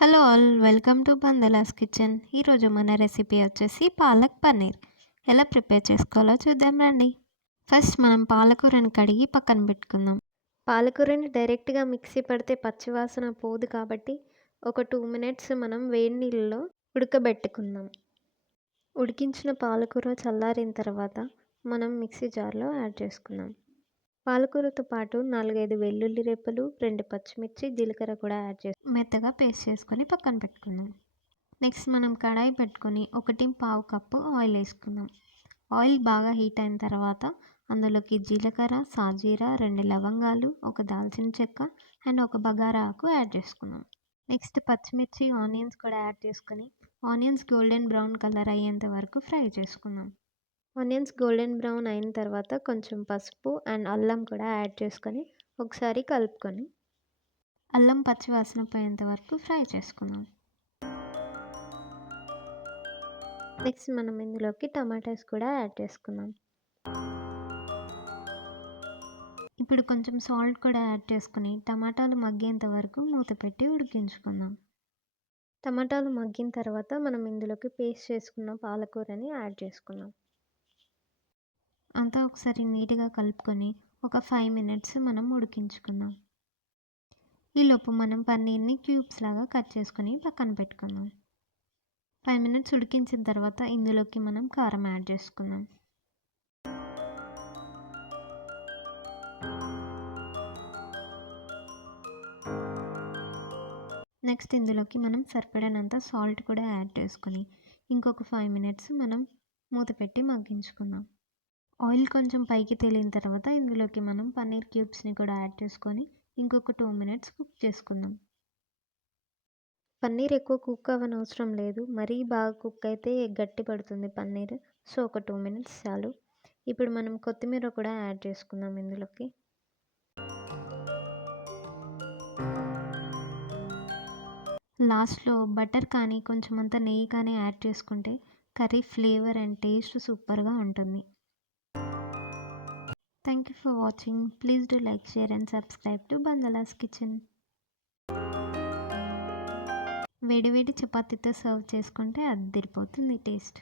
Hello all welcome to Bandlas kitchen. ఈరోజు మన recipe వచ్చేసి పాలక్ పన్నీర్. ఎలా ప్రిపేర్ చేసుకోవాలో చూద్దాం రండి. ఫస్ట్ మనం పాలకూరని కడిగి పక్కన పెట్టుకుందాం. పాలకూరని డైరెక్ట్గా మిక్సీ పడితే పచ్చివాసన పోదు కాబట్టి ఒక 2 మినిట్స్ మనం వేడి నీళ్ళలో ఉడకబెట్టుకుందాం. ఉడికించిన పాలకూర చల్లారిన తర్వాత మనం మిక్సీ జార్లో యాడ్ చేసుకుందాం. పాలకూరతో పాటు 4-5 వెల్లుల్లి రెబ్బలు, 2 పచ్చిమిర్చి, జీలకర్ర కూడా యాడ్ చేసి మెత్తగా పేస్ట్ చేసుకొని పక్కన పెట్టుకుందాం. నెక్స్ట్ మనం కడాయి పెట్టుకొని 1.5 కప్పు ఆయిల్ వేసుకుందాం. ఆయిల్ బాగా హీట్ అయిన తర్వాత అందులోకి జీలకర్ర, సాజీరా, 2 లవంగాలు, ఒక దాల్చిన చెక్క అండ్ ఒక బగారా ఆకు యాడ్ చేసుకుందాం. నెక్స్ట్ పచ్చిమిర్చి, ఆనియన్స్ కూడా యాడ్ చేసుకొని ఆనియన్స్ గోల్డెన్ బ్రౌన్ కలర్ అయ్యేంత వరకు ఫ్రై చేసుకుందాం. ఆనియన్స్ గోల్డెన్ బ్రౌన్ అయిన తర్వాత కొంచెం పసుపు అండ్ అల్లం కూడా యాడ్ చేసుకొని ఒకసారి కలుపుకొని అల్లం పచ్చి వాసన పోయేంత వరకు ఫ్రై చేసుకుందాం. నెక్స్ట్ మనం ఇందులోకి టమాటాస్ కూడా యాడ్ చేసుకుందాం. ఇప్పుడు కొంచెం సాల్ట్ కూడా యాడ్ చేసుకుని టమాటాలు మగ్గేంత వరకు మూత పెట్టి ఉడికించుకుందాం. టమాటాలు మగ్గిన తర్వాత మనం ఇందులోకి పేస్ట్ చేసుకున్న పాలకూరని యాడ్ చేసుకుందాం. అంతా ఒకసారి నీట్గా కలుపుకొని ఒక 5 మినిట్స్ మనం ఉడికించుకుందాం. ఈలోపు మనం పన్నీర్ని క్యూబ్స్ లాగా కట్ చేసుకొని పక్కన పెట్టుకుందాం. 5 మినిట్స్ ఉడికించిన తర్వాత ఇందులోకి మనం కారం యాడ్ చేసుకుందాం. నెక్స్ట్ ఇందులోకి మనం సరిపడినంత సాల్ట్ కూడా యాడ్ చేసుకొని ఇంకొక 5 మినిట్స్ మనం మూత పెట్టి మగ్గించుకుందాం. ఆయిల్ కొంచెం పైకి తేలిన తర్వాత ఇందులోకి మనం పన్నీర్ క్యూబ్స్ని కూడా యాడ్ చేసుకొని ఇంకొక 2 మినిట్స్ కుక్ చేసుకుందాం. పన్నీర్ ఎక్కువ కుక్ అవ్వనవసరం లేదు, మరీ బాగా కుక్ అయితే గట్టి పడుతుంది పన్నీర్. సో ఒక 2 మినిట్స్ చాలు. ఇప్పుడు మనం కొత్తిమీర కూడా యాడ్ చేసుకుందాం ఇందులోకి. లాస్ట్లో బటర్ కానీ కొంచెం అంత నెయ్యి కానీ యాడ్ చేసుకుంటే కర్రీ ఫ్లేవర్ అండ్ టేస్ట్ సూపర్గా ఉంటుంది. Thank you for watching. Please do like, share and subscribe to Bandala's Kitchen. వేడి వేడి చపాతీతో సర్వ్ చేసుకుంటే అదిరిపోతుంది టేస్ట్.